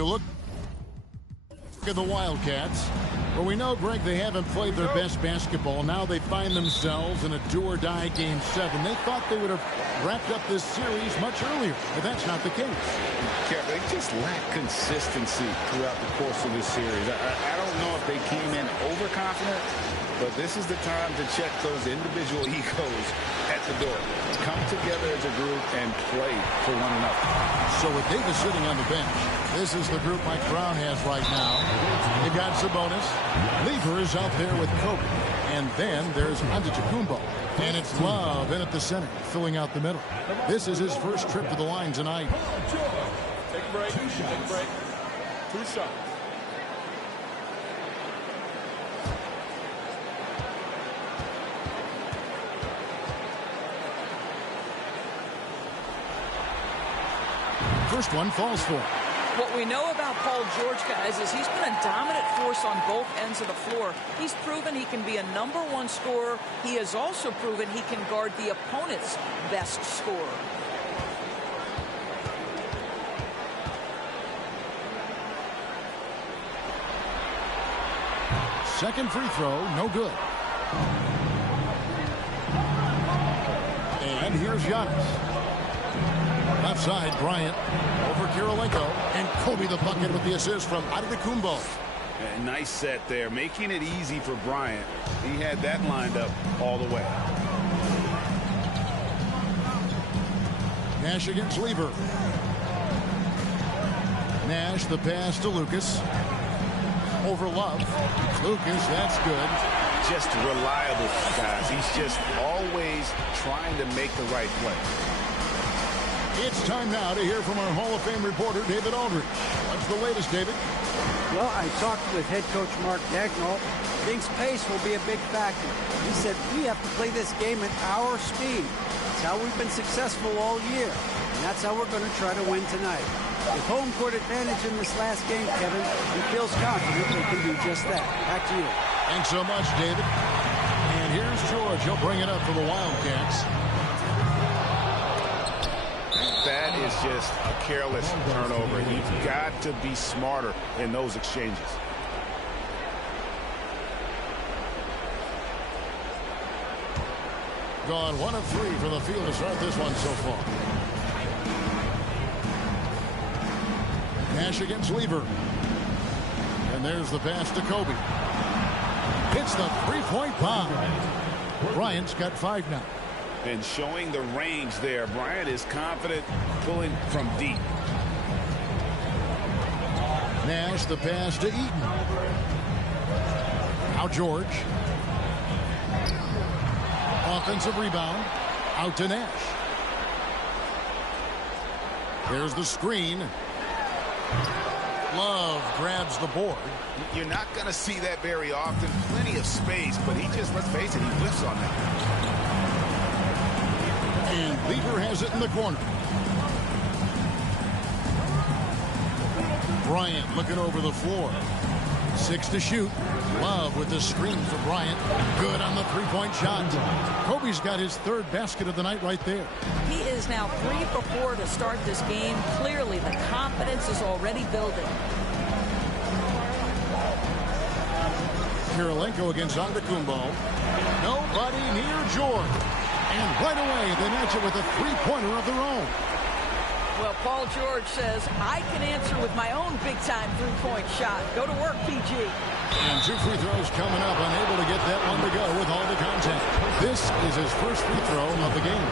You look at the Wildcats. Well, we know, Greg, they haven't played their best basketball. Now they find themselves in a do-or-die Game 7. They thought they would have wrapped up this series much earlier, but that's not the case. Yeah, they just lack consistency throughout the course of this series. I don't know if they came in overconfident, but this is the time to check those individual egos at the door. Come together as a group and play for one another. So with Davis sitting on the bench, this is the group Mike Brown has right now. They've got Sabonis. Lever is out there with Kobe. And then there's Antetokounmpo. And it's Love in at the center, filling out the middle. This is his first trip to the line tonight. Take a break. Take a break. 2 shots. First one falls for him. What we know about Paul George, guys, is he's been a dominant force on both ends of the floor. He's proven he can be a #1 scorer. He has also proven he can guard the opponent's best scorer. Second free throw, no good. And here's Giannis. Left side, Bryant over Kirilenko, and Kobe the bucket with the assist from Antetokounmpo. Nice set there, making it easy for Bryant. He had that lined up all the way. Nash against Lever. Nash, the pass to Lucas. Over Love. Lucas, that's good. Just reliable, guys. He's just always trying to make the right play. It's time now to hear from our Hall of Fame reporter, David Aldridge. What's the latest, David? Well, I talked with head coach Mark Dagnall. Thinks pace will be a big factor. He said we have to play this game at our speed. It's how we've been successful all year, and that's how we're going to try to win tonight. With home court advantage in this last game, Kevin, he feels confident they can do just that. Back to you. Thanks so much, David. And here's George. He'll bring it up for the Wildcats. That is just a careless turnover. You've got to be smarter in those exchanges. Gone 1 of 3 for the field to start this one so far. Nash against Lever. And there's the pass to Kobe. Hits the three-point bomb. Bryant's got 5 now. And showing the range there. Bryant is confident pulling from deep. Nash, the pass to Eaton. Now George. Offensive rebound. Out to Nash. There's the screen. Love grabs the board. You're not going to see that very often. Plenty of space, but he just, let's face it, he whiffs on that. And Lever has it in the corner. Bryant looking over the floor. 6 to shoot. Love with the screen for Bryant. Good on the three-point shot. Kobe's got his 3rd basket of the night right there. He is now 3 for 4 to start this game. Clearly, the confidence is already building. Kirilenko against Antetokounmpo. Nobody near George. And right away, they match it with a three-pointer of their own. Well, Paul George says, I can answer with my own big-time three-point shot. Go to work, PG. And 2 free throws coming up, unable to get that one to go with all the contact. This is his first free throw of the game.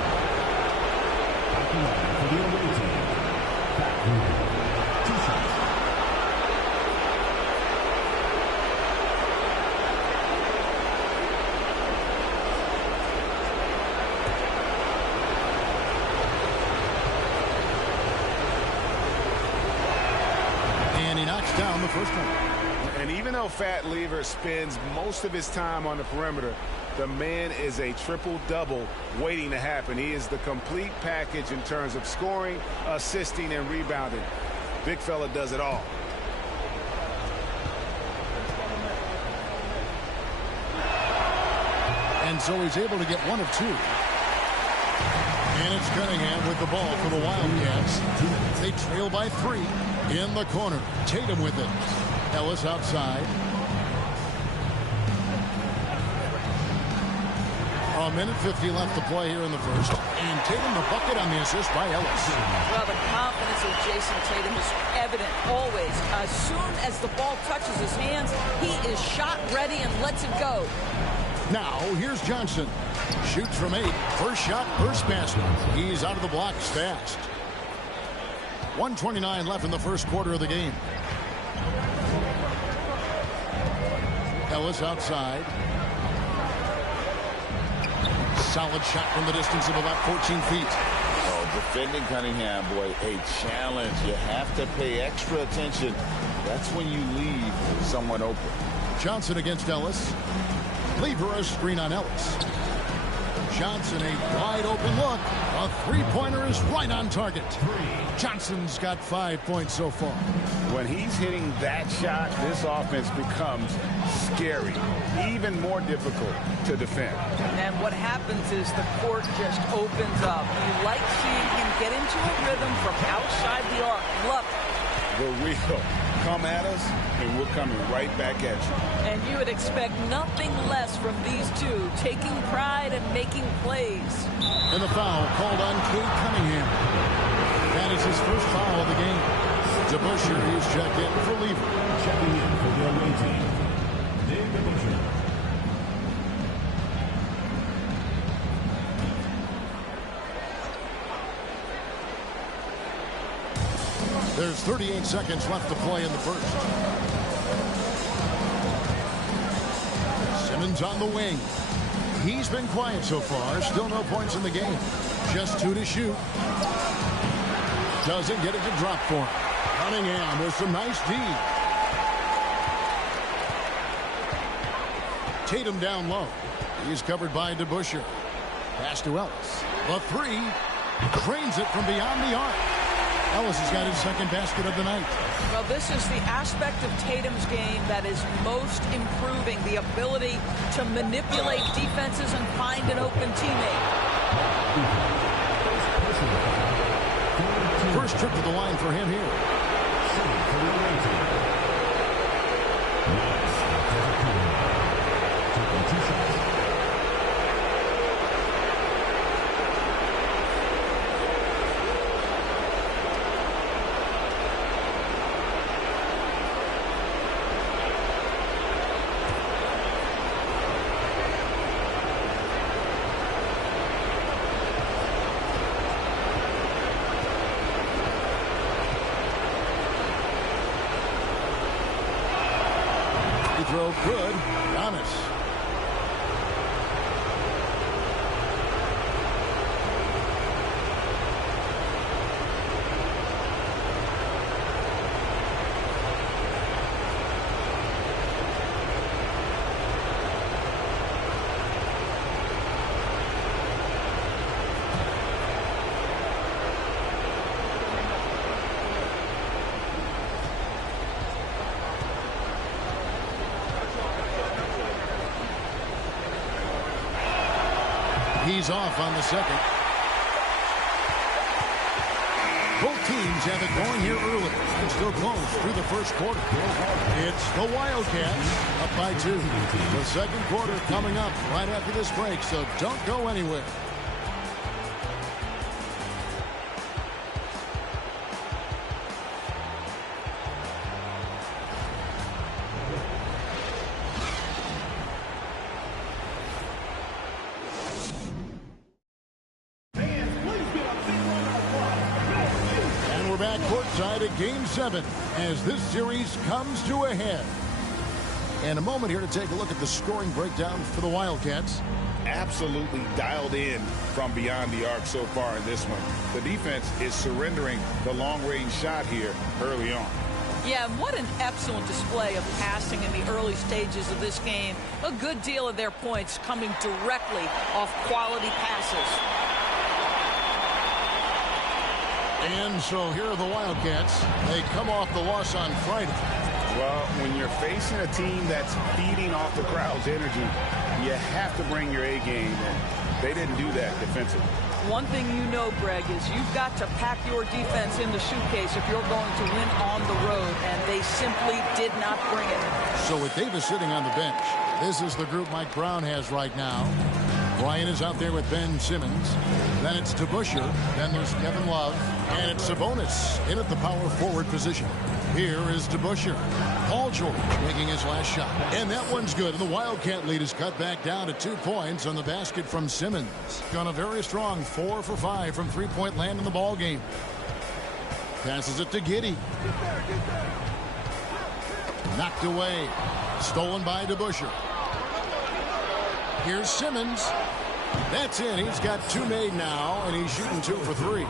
Down the first one. And even though Fat Lever spends most of his time on the perimeter, the man is a triple-double waiting to happen. He is the complete package in terms of scoring, assisting, and rebounding. Big fella does it all. And so he's able to get 1 of 2. And it's Cunningham with the ball for the Wildcats. They trail by 3. In the corner, Tatum with it. Ellis outside. A minute 50 left to play here in the first. And Tatum the bucket on the assist by Ellis. Well, the confidence of Jason Tatum is evident always. As soon as the ball touches his hands, he is shot ready and lets it go. Now, here's Johnson. Shoots from 8. First shot, first basket. He's out of the blocks fast. 1:29 left in the first quarter of the game. Ellis outside. Solid shot from the distance of about 14 feet. Oh, defending Cunningham, boy, a challenge. You have to pay extra attention. That's when you leave someone open. Johnson against Ellis. Lever a screen on Ellis. Johnson, a wide open look. A three-pointer is right on target. Johnson's got 5 points so far. When he's hitting that shot, this offense becomes scary, even more difficult to defend. And what happens is the court just opens up. You like seeing him get into a rhythm from outside the arc. Love it. The real come at us, and we're coming right back at you. And you would expect nothing less from these two, taking pride and making plays. And the foul called on Cade Cunningham. That is his first foul of the game. DeBusschere is checked in for Lever. Checking in for the away team, Dave DeBusschere. There's 38 seconds left to play in the first. Simmons on the wing. He's been quiet so far. Still no points in the game. Just 2 to shoot. Doesn't get it to drop for him. Cunningham with some nice D. Tatum down low. He's covered by DeBusschere. Pass to Ellis. The three. Cranes it from beyond the arc. Ellis has got his second basket of the night. Well, this is the aspect of Tatum's game that is most improving, the ability to manipulate defenses and find an open teammate. First trip to the line for him here. Throw good. Giannis. He's off on the second. Both teams have it going here early. It's still close through the first quarter. It's the Wildcats up by 2. The second quarter coming up right after this break, so don't go anywhere. Back courtside at Game 7 as this series comes to a head. And a moment here to take a look at the scoring breakdown for the Wildcats. Absolutely dialed in from beyond the arc so far in this one. The defense is surrendering the long-range shot here early on. Yeah, and what an excellent display of passing in the early stages of this game. A good deal of their points coming directly off quality passes. And so here are the Wildcats. They come off the loss on Friday. Well, when you're facing a team that's feeding off the crowd's energy, you have to bring your A game, and they didn't do that defensively. One thing you know, Greg, is you've got to pack your defense in the suitcase if you're going to win on the road, and they simply did not bring it. So with Davis sitting on the bench, this is the group Mike Brown has right now. Bryant is out there with Ben Simmons. Then it's DeBusschere. Then there's Kevin Love. And it's Sabonis in at the power forward position. Here is DeBusschere. Paul George making his last shot. And that one's good. And the Wildcat lead is cut back down to 2 points on the basket from Simmons. Gone a very strong 4 for 5 from three-point land in the ball game. Passes it to Giddey. Knocked away. Stolen by DeBusschere. Here's Simmons. That's in. He's got 2 made now, and he's shooting 2 for 3.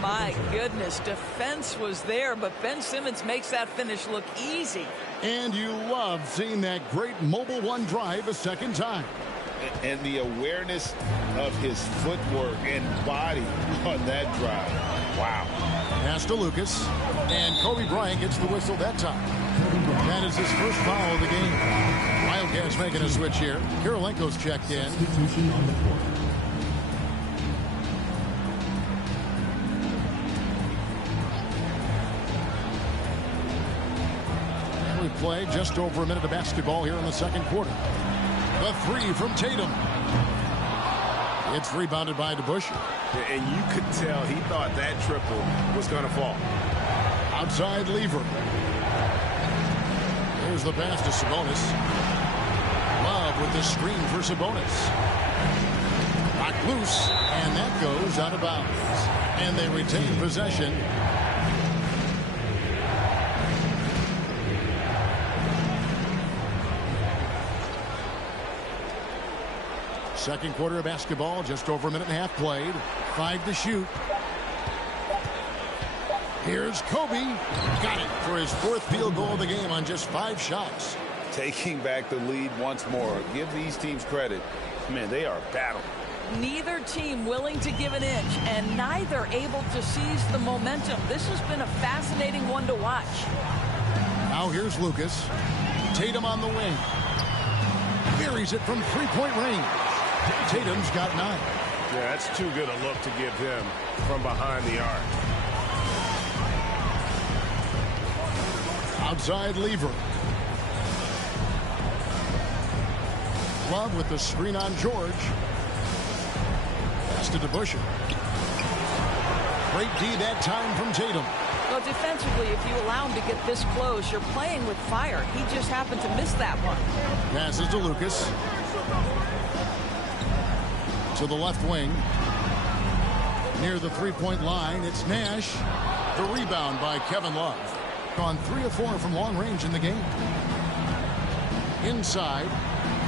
My goodness, defense was there, but Ben Simmons makes that finish look easy. And you love seeing that great mobile one drive a second time. And the awareness of his footwork and body on that drive. Wow. Pass to Lucas. And Kobe Bryant gets the whistle that time. That is his first foul of the game. Wildcats making a switch here. Kirilenko's checked in. Substitution on the court. We play just over a minute of basketball here in the second quarter. The 3 from Tatum. It's rebounded by DeBusschere. And you could tell he thought that triple was going to fall. Outside Lever. Here's the pass to Sabonis. Love with the screen for Sabonis. Knocked loose, and that goes out of bounds. And they retain possession. Second quarter of basketball, just over a minute and a half played. 5 to shoot. Here's Kobe. Got it for his 4th field goal of the game on just 5 shots. Taking back the lead once more. Give these teams credit. Man, they are battling. Neither team willing to give an inch, and neither able to seize the momentum. This has been a fascinating one to watch. Now here's Lucas. Tatum on the wing. Buries it from 3-point range. Tatum's got 9. Yeah, that's too good a look to give him from behind the arc. Outside Lever. Love with the screen on George. Pass to DeBusschere. Great D that time from Tatum. Well, defensively, if you allow him to get this close, you're playing with fire. He just happened to miss that one. Passes to Lucas. To the left wing. Near the 3-point line, it's Nash. The rebound by Kevin Love. Gone 3 of 4 from long range in the game. Inside.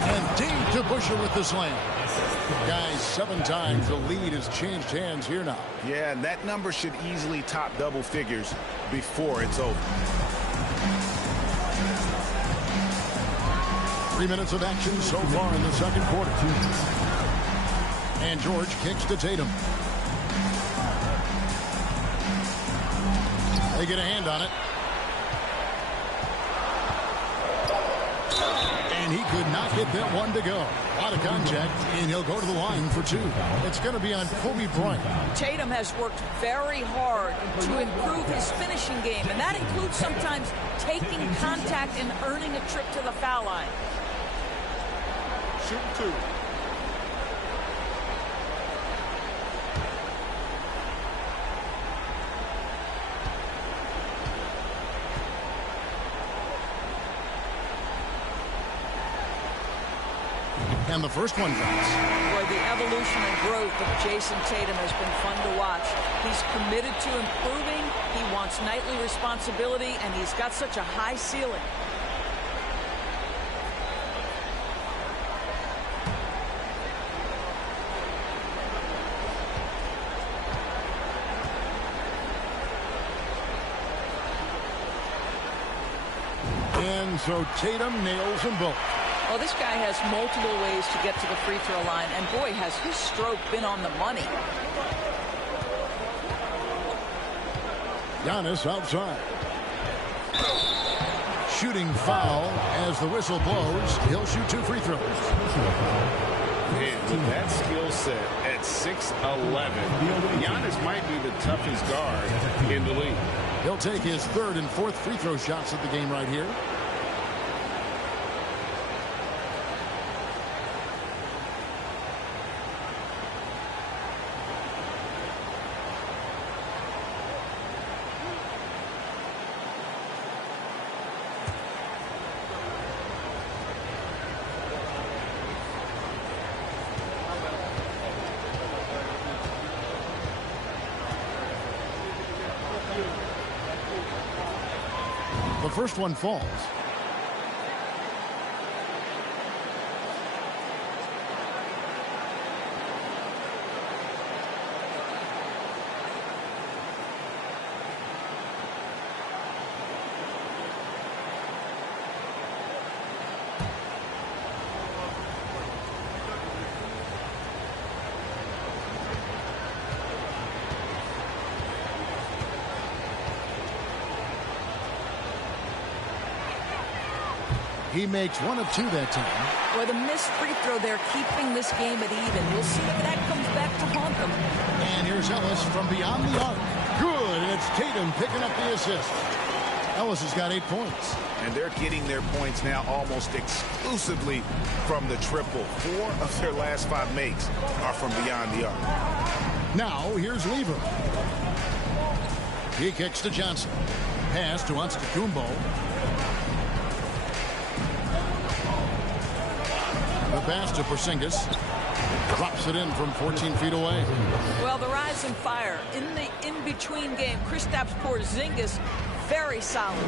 And Dave DeBusschere with the slam. Guys, 7 times the lead has changed hands here now. Yeah, and that number should easily top double figures before it's over. 3 minutes of action so far in the second quarter. And George kicks to Tatum. They get a hand on it. And he could not get that one to go. Out of contact, and he'll go to the line for 2. It's going to be on Kobe Bryant. Tatum has worked very hard to improve his finishing game, and that includes sometimes taking contact and earning a trip to the foul line. Shooting 2. And the first one drops. Boy, the evolution and growth of Jason Tatum has been fun to watch. He's committed to improving. He wants nightly responsibility, and he's got such a high ceiling. And so Tatum nails them both. Well, this guy has multiple ways to get to the free throw line, and boy, has his stroke been on the money. Giannis outside. Shooting foul as the whistle blows. He'll shoot 2 free throws. And with that skill set at 6'11", Giannis might be the toughest guard in the league. He'll take his third and fourth free throw shots of the game right here. The first one falls. He makes one of two that time. Well, the missed free throw there, keeping this game at even. We'll see if that comes back to haunt them. And here's Ellis from beyond the arc. Good, and it's Tatum picking up the assist. Ellis has got 8 points. And they're getting their points now almost exclusively from the triple. 4 of their last 5 makes are from beyond the arc. Now, here's Lever. He kicks to Johnson. Pass to Antetokounmpo. The pass to Porzingis. Drops it in from 14 feet away. Well, the rising fire in the in-between game. Kristaps Porzingis, very solid.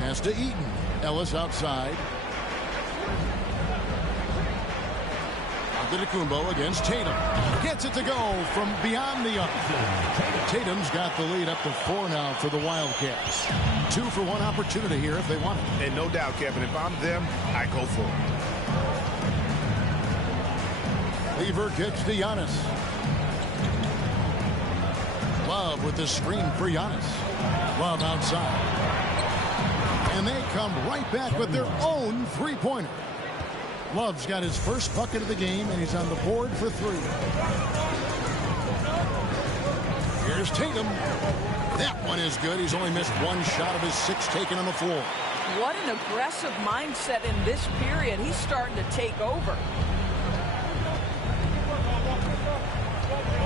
Pass to Eaton. Ellis outside. Antetokounmpo against Tatum. Gets it to go from beyond the arc. Tatum's got the lead up to 4 now for the Wildcats. 2-for-1 opportunity here if they want it. And no doubt, Kevin, if I'm them, I go for it. Lever kicks to Giannis. Love with the screen for Giannis. Love outside. And they come right back with their own three-pointer. Love's got his first bucket of the game, and he's on the board for 3. Here's Tatum. That one is good. He's only missed 1 shot of his 6 taken on the floor. What an aggressive mindset in this period. He's starting to take over.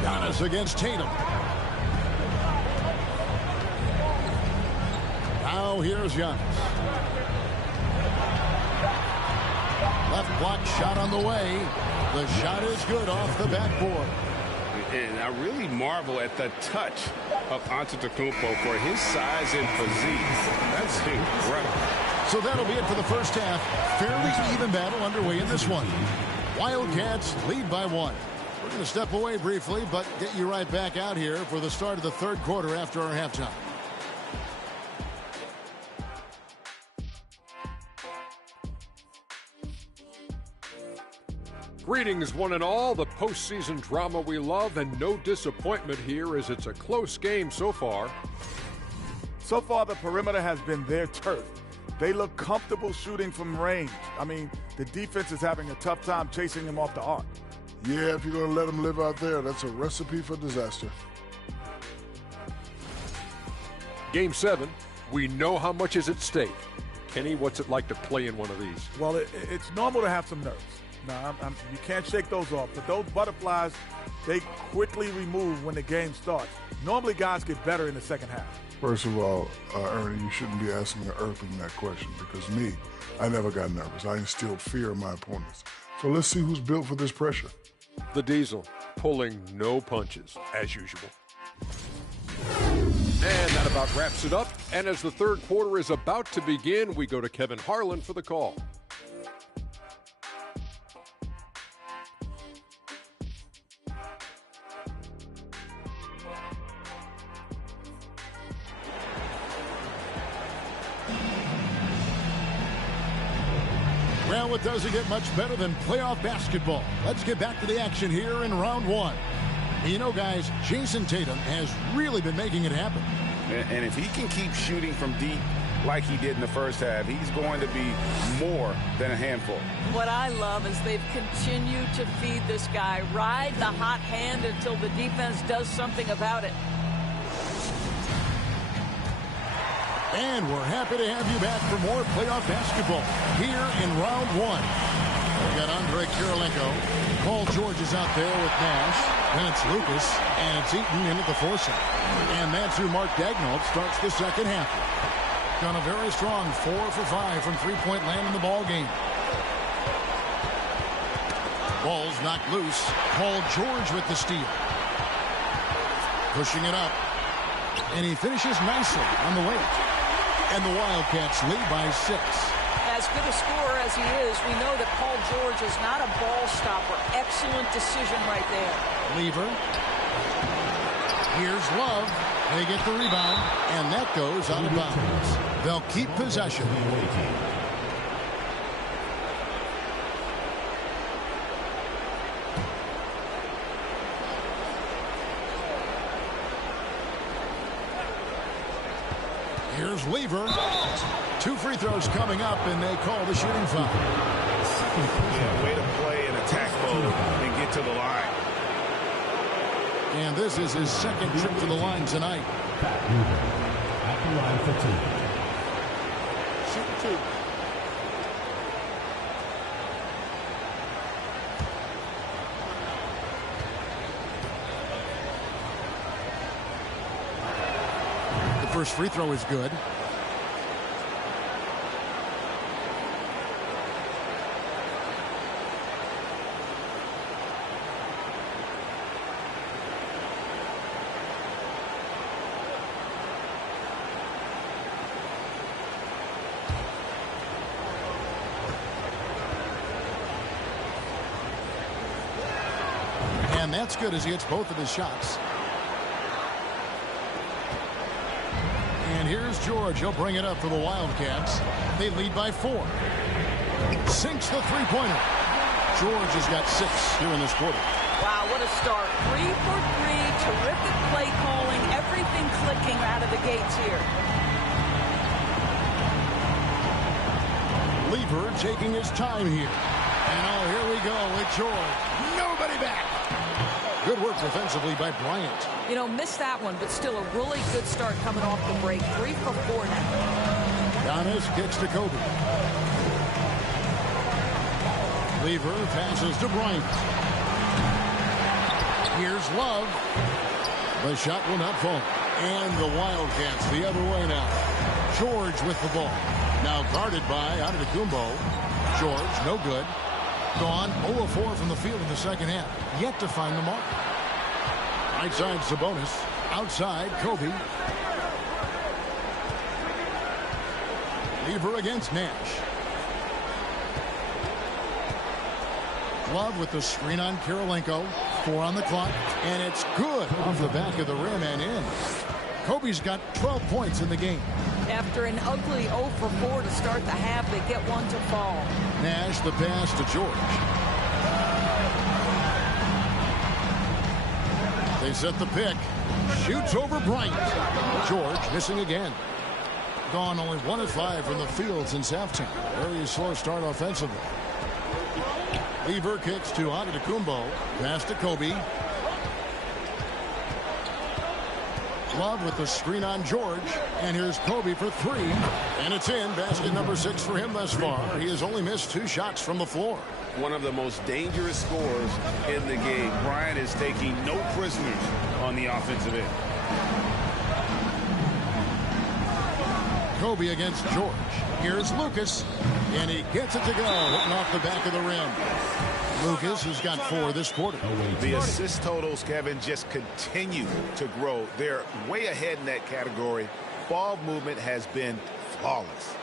Giannis against Tatum. Now here's Giannis. Left block shot on the way. The shot is good off the backboard. And I really marvel at the touch of Antetokounmpo for his size and physique. That's incredible. So that'll be it for the first half. Fairly even battle underway in this one. Wildcats lead by 1. We're going to step away briefly, but get you right back out here for the start of the third quarter after our halftime. Greetings, one and all. The postseason drama we love, and no disappointment here as it's a close game so far. So far, the perimeter has been their turf. They look comfortable shooting from range. I mean, the defense is having a tough time chasing them off the arc. Yeah, if you're going to let them live out there, that's a recipe for disaster. Game 7, we know how much is at stake. Kenny, what's it like to play in one of these? Well, it's normal to have some nerves. Now, you can't shake those off. But those butterflies, they quickly remove when the game starts. Normally, guys get better in the second half. First of all, Ernie, you shouldn't be asking the Earthling that question because me, I never got nervous. I instilled fear in my opponents. So let's see who's built for this pressure. The Diesel, pulling no punches, as usual. And that about wraps it up. And as the third quarter is about to begin, we go to Kevin Harlan for the call. Well, it doesn't get much better than playoff basketball. Let's get back to the action here in round 1. You know, guys, Jason Tatum has really been making it happen. And if he can keep shooting from deep, like he did in the first half. He's going to be more than a handful. What I love is they've continued to feed this guy. Ride the hot hand until the defense does something about it. And we're happy to have you back for more playoff basketball here in round one. We've got Andrei Kirilenko. Paul George is out there with Nash. Then it's Lucas, and it's Eaton in at the foursome. And that's who Mark Daigneault starts the second half. Done a very strong 4 for 5 from three-point land in the ball game. Ball's knocked loose. Paul George with the steal. Pushing it up. And he finishes nicely on the way. And the Wildcats lead by 6. As good a scorer as he is, we know that Paul George is not a ball stopper. Excellent decision right there. Lever. Here's Love. They get the rebound, and that goes out of bounds. They'll keep possession. Here's Lever. 2 free throws coming up, and they call the shooting foul. Yeah, way to play in attack mode and get to the line. And this is his second trip to the line tonight. At the line for 2. Shoot 2. The first free throw is good. And that's good as he hits both of his shots. And here's George. He'll bring it up for the Wildcats. They lead by 4. Sinks the three-pointer. George has got 6 here in this quarter. Wow, what a start. 3 for 3. Terrific play calling. Everything clicking out of the gates here. Lever taking his time here. And oh, here we go with George. Nobody back. Good work defensively by Bryant. You know, missed that one, but still a really good start coming off the break. 3 for 4 now. Giannis kicks to Kobe. Lever passes to Bryant. Here's Love. The shot will not fall. And the Wildcats the other way now. George with the ball. Now guarded by Antetokounmpo. George, no good. Gone 0 of 4 from the field in the second half. Yet to find the mark. Right side Sabonis. Outside Kobe. Lever against Nash. Love with the screen on Kirilenko. 4 on the clock. And it's good off the back of the rim and in. Kobe's got 12 points in the game. After an ugly 0 for 4 to start the half, they get one to fall. Nash the pass to George. They set the pick. Shoots over Bryant. George missing again. Gone only 1 of 5 from the field since halftime. Very slow start offensively. Lever kicks to Antetokounmpo. Pass to Kobe. Love with the screen on George. And here's Kobe for 3. And it's in. Basket number 6 for him thus far. He has only missed 2 shots from the floor. One of the most dangerous scorers in the game. Bryant is taking no prisoners on the offensive end. Kobe against George. Here's Lucas. And he gets it to go. Hitting off the back of the rim. Lucas has got 4 this quarter. The assist totals, Kevin, just continue to grow. They're way ahead in that category. Ball movement has been flawless.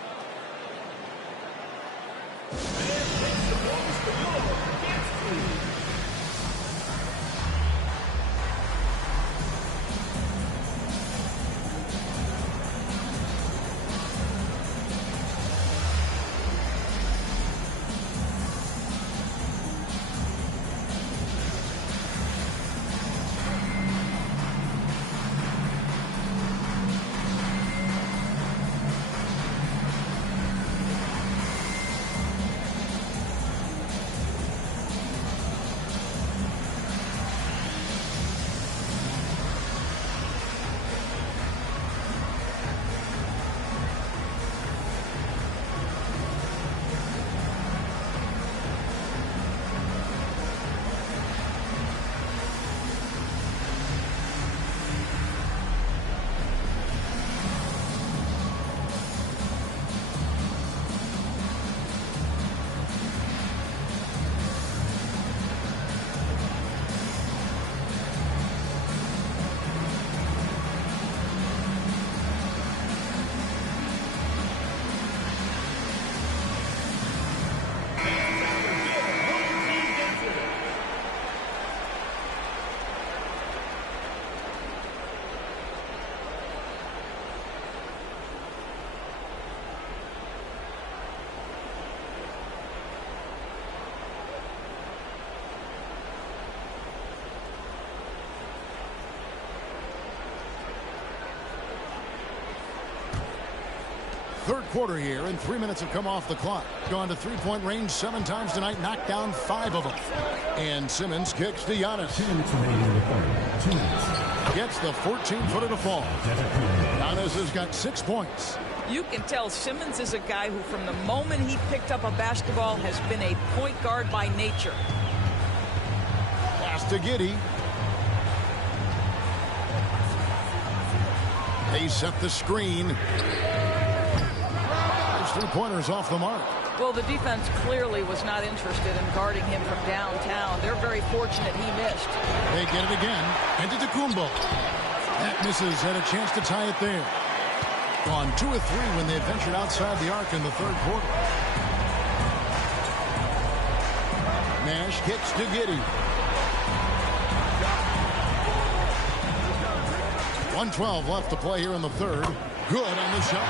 third quarter here, and 3 minutes have come off the clock. Gone to three-point range 7 times tonight, knocked down 5 of them. And Simmons kicks to Giannis. 2 minutes remaining in the third. 2 minutes. Gets the 14-footer to fall. Giannis has got 6 points. You can tell Simmons is a guy who, from the moment he picked up a basketball, has been a point guard by nature. Pass to Giddey. They set the screen. His three-pointers off the mark. Well, the defense clearly was not interested in guarding him from downtown. They're very fortunate he missed. They get it again. Antetokounmpo. That misses. Had a chance to tie it there. Gone 2 of 3 when they ventured outside the arc in the third quarter. Nash kicks to Giddey. 1:12 left to play here in the third. Good on the shot.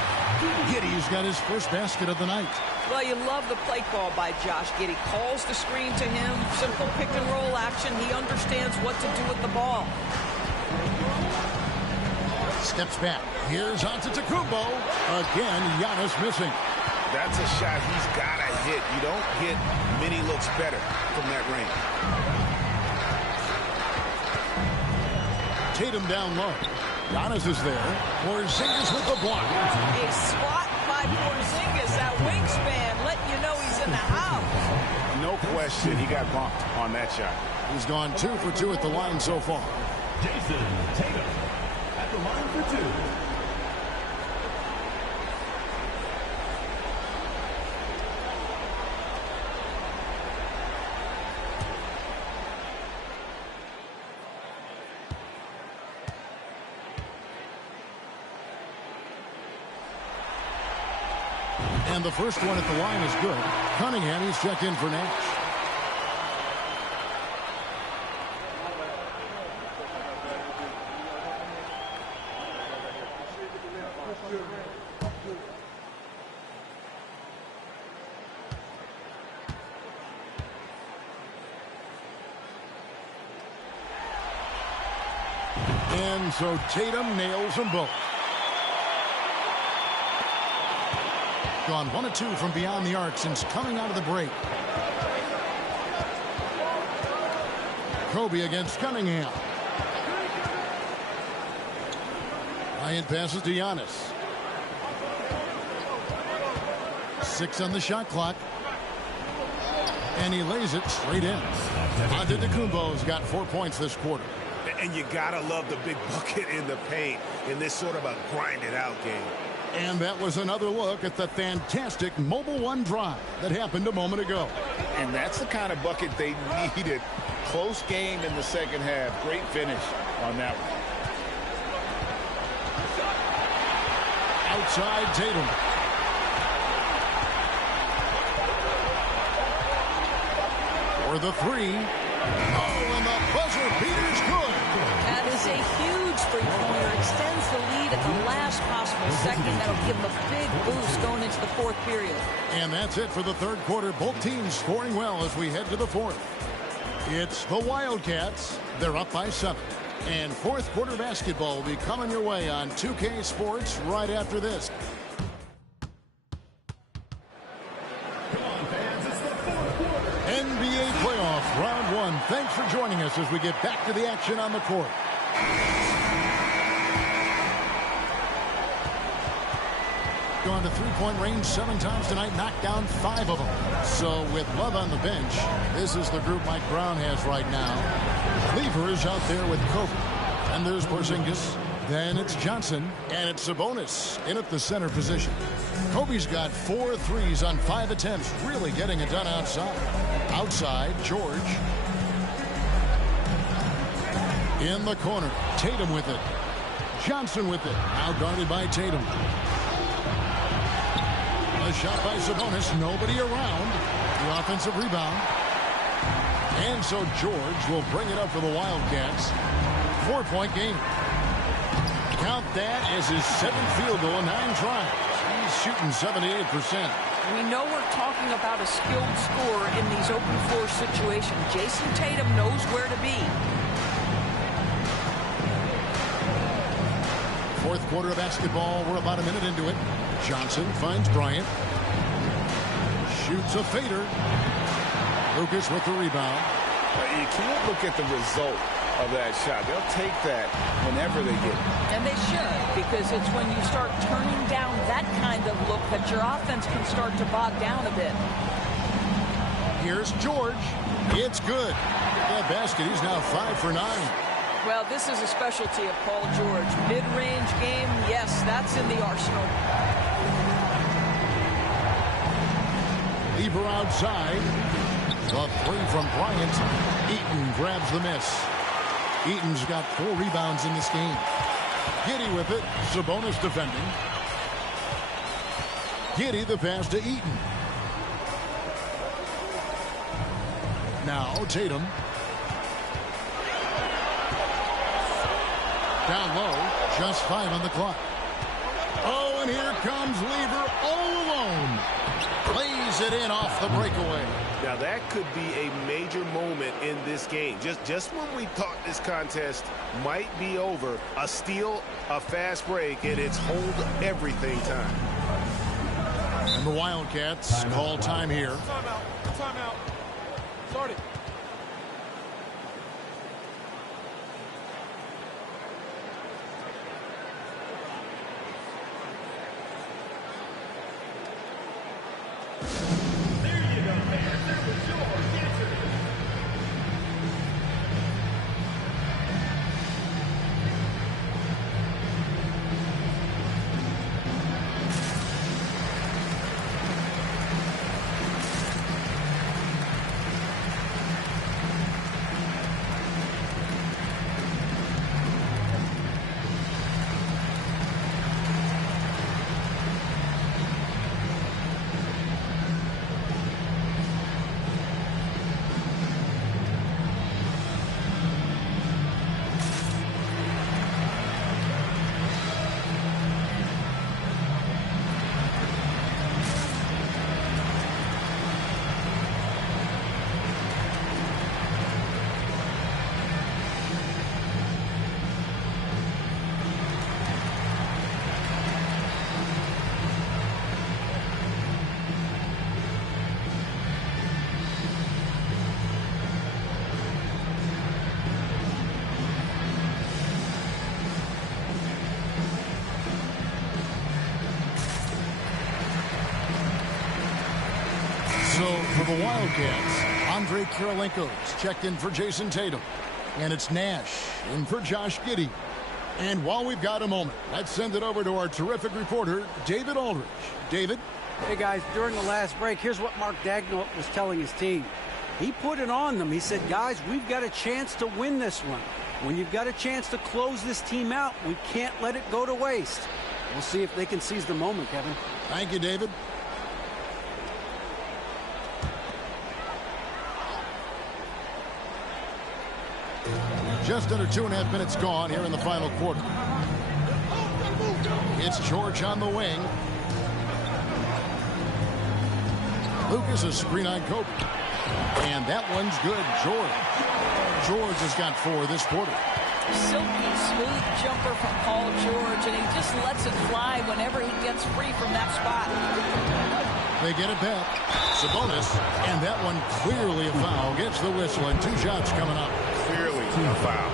Giddey's got his first basket of the night. Well, you love the play call by Josh Giddey. Calls the screen to him. Simple pick and roll action. He understands what to do with the ball. Steps back. Here's Antetokounmpo. Again, Giannis missing. That's a shot he's got to hit. You don't get many looks better from that range. Tatum down low. Giannis is there. Porzingis with the block. A spot by Porzingis. That wingspan letting you know he's in the house. No question he got bumped on that shot. He's gone 2 for 2 at the line so far. Jason Tatum at the line for 2. And the first one at the line is good. Cunningham, he's checked in for Nash. And so Tatum nails them both. Gone 1 of 2 from beyond the arc since coming out of the break. Kobe against Cunningham. Bryant passes to Giannis. 6 on the shot clock. And he lays it straight in. Antetokounmpo's got 4 points this quarter. And you gotta love the big bucket in the paint in this sort of a grinded out game. And that was another look at the fantastic Mobile One drive that happened a moment ago. And that's the kind of bucket they needed. Close game in the second half. Great finish on that one. Outside Tatum. For the 3. Oh, and the buzzer beater's good. That is a huge three-pointer. Extends the lead at the last possible second. That'll give them a big boost going into the fourth period. And that's it for the third quarter. Both teams scoring well as we head to the fourth. It's the Wildcats. They're up by 7. And fourth quarter basketball will be coming your way on 2K Sports right after this. NBA playoff round 1. Thanks for joining us as we get back to the action on the court. Gone to three-point range 7 times tonight, knocked down 5 of them. So with Love on the bench, this is the group Mike Brown has right now. Lever is out there with Kobe. And there's Porzingis. Then it's Johnson, and it's Sabonis in at the center position. Kobe's got 4 threes on 5 attempts, really getting it done outside. Outside, George. In the corner, Tatum with it. Johnson with it, now guarded by Tatum. A shot by Sabonis, nobody around. The offensive rebound. And so George will bring it up for the Wildcats. 4-point game. Count that as his 7th field goal in 9 tries. He's shooting 78%. We know we're talking about a skilled scorer in these open floor situations. Jason Tatum knows where to be. Fourth quarter of basketball. We're about a minute into it. Johnson finds Bryant. Shoots a fader. Lucas with the rebound. You can't look at the result of that shot. They'll take that whenever they get it. And they should, because it's when you start turning down that kind of look that your offense can start to bog down a bit. Here's George. It's good. That basket, he's now 5 for 9. Well, this is a specialty of Paul George. Mid-range game, yes, that's in the arsenal. Lieber outside. The 3 from Bryant. Eaton grabs the miss. Eaton's got 4 rebounds in this game. Giddey with it. Sabonis defending. Giddey the pass to Eaton. Now Tatum. Down low. Just 5 on the clock. Oh, and here comes Lieber all alone. Plays it in off the breakaway. Now that could be a major moment in this game. Just when we thought this contest might be over, a steal, a fast break, and it's hold everything time. And the Wildcats call time here. Timeout. Timeout. Start it. So for the Wildcats, Andre Kirilenko's checked in for Jason Tatum. And it's Nash in for Josh Giddey. And while we've got a moment, let's send it over to our terrific reporter, David Aldridge. David? Hey, guys, during the last break, here's what Mark Daigneault was telling his team. He put it on them. He said, guys, we've got a chance to win this one. When you've got a chance to close this team out, we can't let it go to waste. We'll see if they can seize the moment, Kevin. Thank you, David. Just under 2.5 minutes gone here in the final quarter. It's George on the wing. Lucas a screen on Kobe. And that one's good. George has got 4 this quarter. Silky smooth jumper from Paul George, and he just lets it fly whenever he gets free from that spot. They get it back. Sabonis, and that one clearly a foul. Gets the whistle, and 2 shots coming up. Clearly a foul.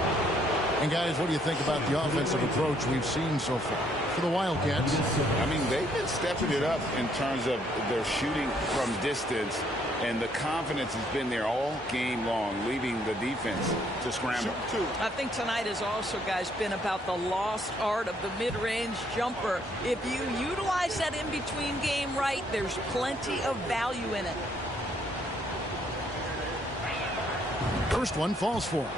And guys, what do you think about the offensive approach we've seen so far for the Wildcats? I mean, they've been stepping it up in terms of their shooting from distance, and the confidence has been there all game long, leaving the defense to scramble. I think tonight has also, guys, been about the lost art of the mid-range jumper. If you utilize that in-between game right, there's plenty of value in it. First one falls for him.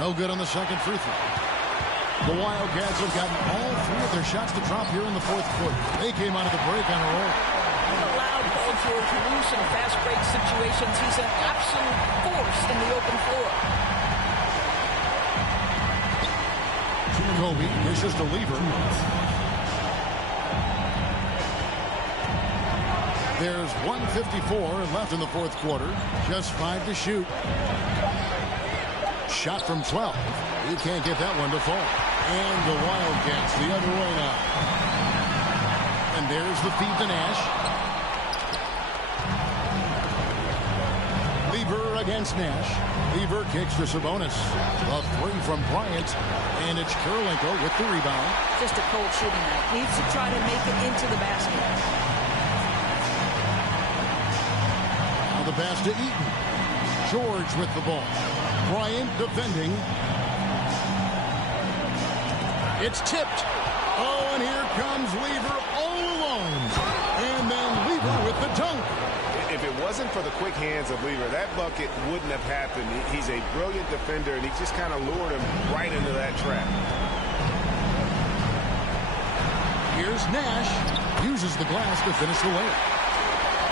No good on the second free throw. The Wildcats have gotten all 3 of their shots to drop here in the 4th quarter. They came out of the break on a roll. Allowed Paul George loose in fast break situations. He's an absolute force in the open floor. Kobe dishes to Lever. There's 1:54 left in the fourth quarter. Just 5 to shoot. Shot from 12. He can't get that one to fall. And the Wildcats the other way now. And there's the feed to Nash. Lever against Nash. Lever kicks to Sabonis. A three from Bryant. And it's Kirilenko with the rebound. Just a cold shooting night. Needs to try to make it into the basket. Now the pass to Eaton. George with the ball. Bryant defending. It's tipped. Oh, and here comes Lever all alone. And then Lever with the dunk. If it wasn't for the quick hands of Lever, that bucket wouldn't have happened. He's a brilliant defender, and he just kind of lured him right into that trap. Here's Nash. Uses the glass to finish the layup.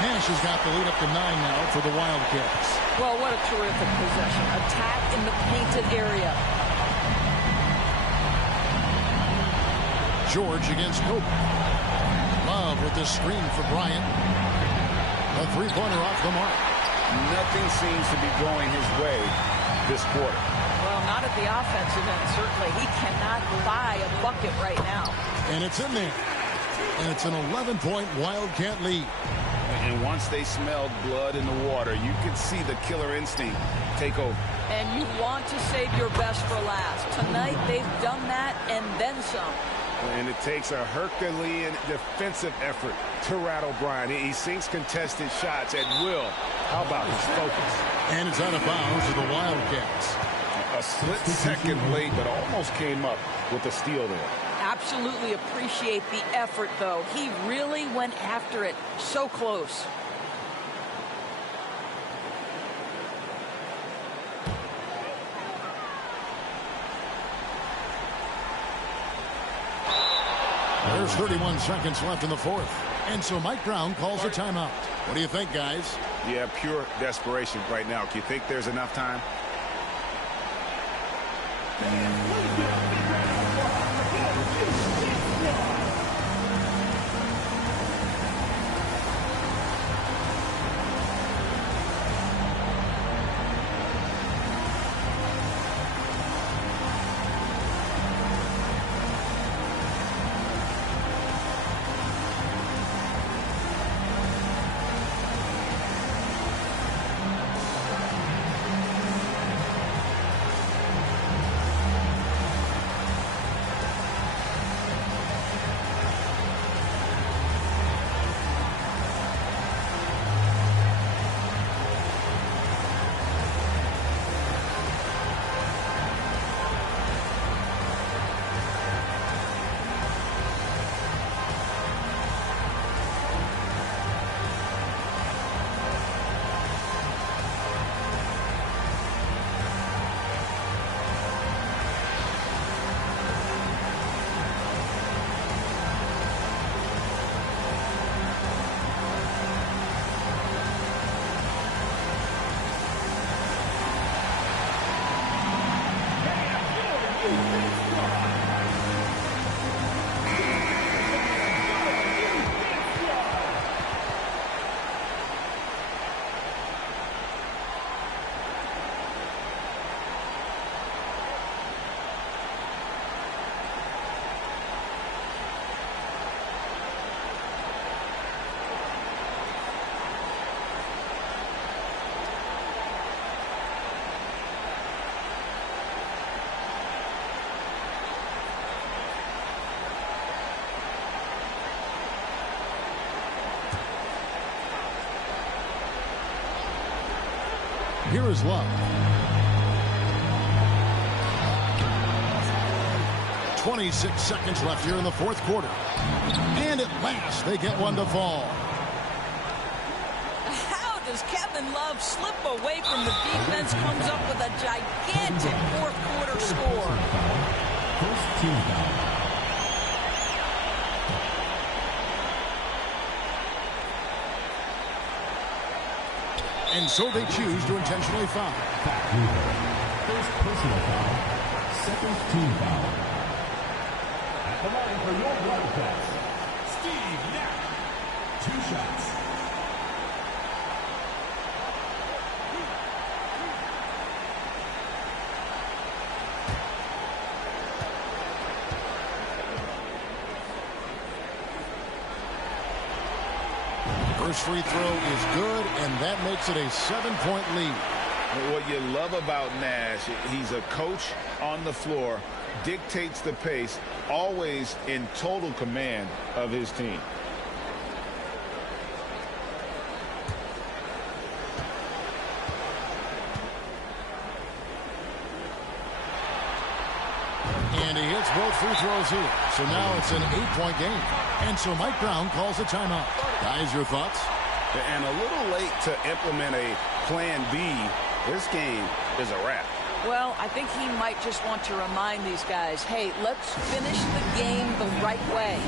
Nash has got the lead up to 9 now for the Wildcats. Well, what a terrific possession. Attack in the painted area. George against Kobe. Love with this screen for Bryant. A three-pointer off the mark. Nothing seems to be going his way this quarter. Well, not at the offensive end, certainly. He cannot buy a bucket right now. And it's in there. And it's an 11-point Wildcat lead. And once they smelled blood in the water, you could see the killer instinct take over. And you want to save your best for last. Tonight, they've done that and then some. And it takes a Herculean defensive effort to rattle Bryant. He sinks contested shots at will. How about his focus? And it's out of bounds to the Wildcats. A split second late, but almost came up with a steal there. Absolutely appreciate the effort, though. He really went after it. So close. There's 31 seconds left in the fourth. And so Mike Brown calls a timeout. What do you think, guys? Yeah, pure desperation right now. Do you think there's enough time? Here is Love. 26 seconds left here in the fourth quarter. And at last, they get one to fall. How does Kevin Love slip away from the defense? Comes up with a gigantic fourth quarter score. First team foul. And so they choose to intentionally foul. First personal foul. Second team foul. Providing for your broadcast, Steve Nash. 2 shots. First free throw is good, and that makes it a 7-point lead. What you love about Nash, he's a coach on the floor, dictates the pace, always in total command of his team. And he hits both free throws here. So now it's an 8-point game. And so Mike Brown calls a timeout. Guys, your thoughts? And a little late to implement a plan B. This game is a wrap. Well, I think he might just want to remind these guys, hey, let's finish the game the right way.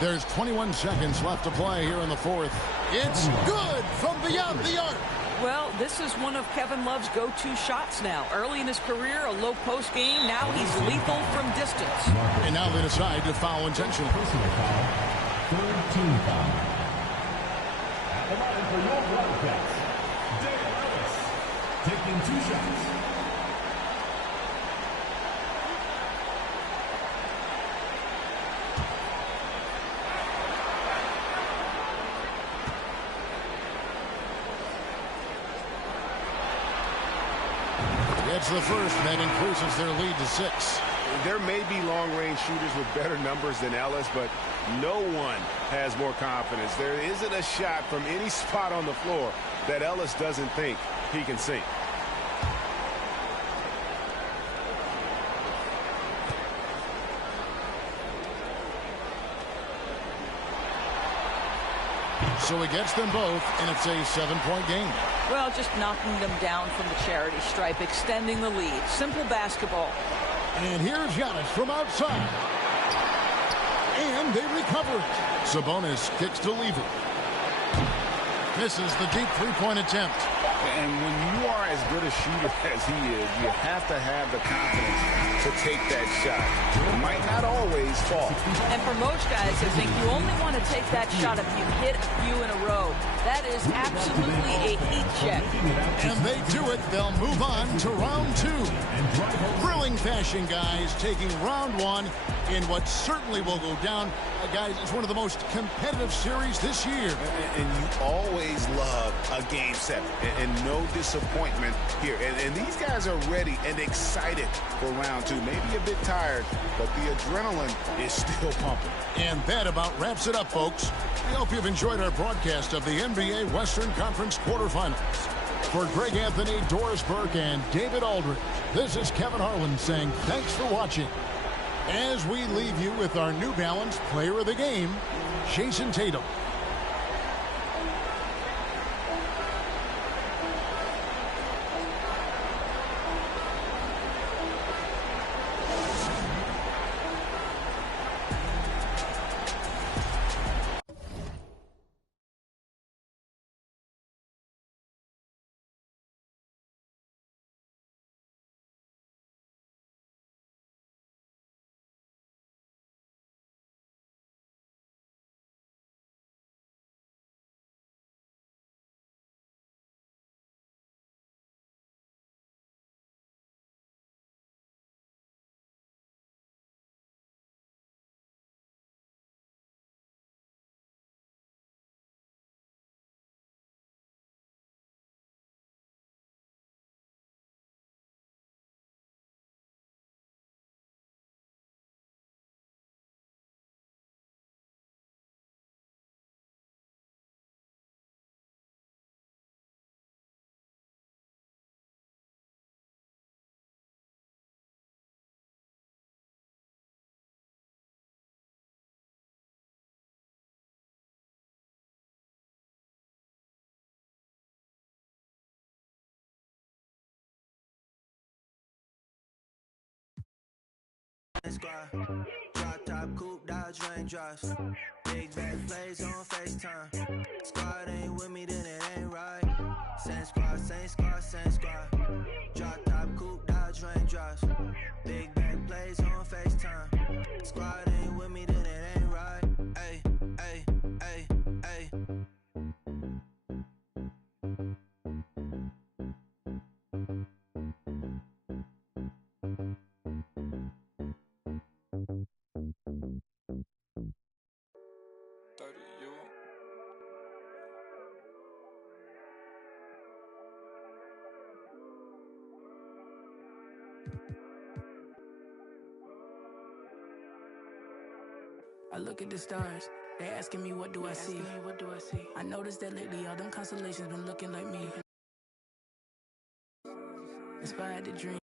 There's 21 seconds left to play here in the fourth. It's good from beyond the arc. Well, this is one of Kevin Love's go-to shots now. Early in his career, a low-post game. Now he's lethal from distance. And now they decide to foul intentionally. Personal foul. Third team foul. At the line for your broadcast, Dale Ellis, taking 2 shots. It's the first, and that increases their lead to 6. There may be long-range shooters with better numbers than Ellis, but no one has more confidence. There isn't a shot from any spot on the floor that Ellis doesn't think he can sink. So he gets them both, and it's a 7-point game. Well, just knocking them down from the charity stripe, extending the lead. Simple basketball. And here's Giannis from outside. And they recover it. Sabonis kicks to Lever. Misses the deep 3-point attempt. And when you are as good a shooter as he is, you have to have the confidence to take that shot. It might not always fall. And for most guys, I think you only want to take that shot if you hit a few in a row. That is absolutely a heat check. And they do it. They'll move on to round 2. Thrilling fashion, guys, taking round 1 in what certainly will go down. Guys, it's one of the most competitive series this year. And you always love a game 7. And no disappointment here. And these guys are ready and excited for round 2. Maybe a bit tired, but the adrenaline is still pumping. And that about wraps it up, folks. We hope you've enjoyed our broadcast of the NBA Western Conference quarterfinals. For Greg Anthony, Doris Burke, and David Aldridge, this is Kevin Harlan saying thanks for watching. As we leave you with our New Balance Player of the Game, Jason Tatum. Drop top, coupe, Dodge raindrops. Big bad plays on FaceTime. Squad ain't with me, then it ain't right. Same squad, same squad, same squad. Drop top, coupe, Dodge raindrops. Big bad plays on FaceTime. Squad ain't with me, then it ain't right. Ay, ay, ay, ay. I look at the stars, they asking me what do I see? I noticed that lately all them constellations been looking like me. Inspired to dream.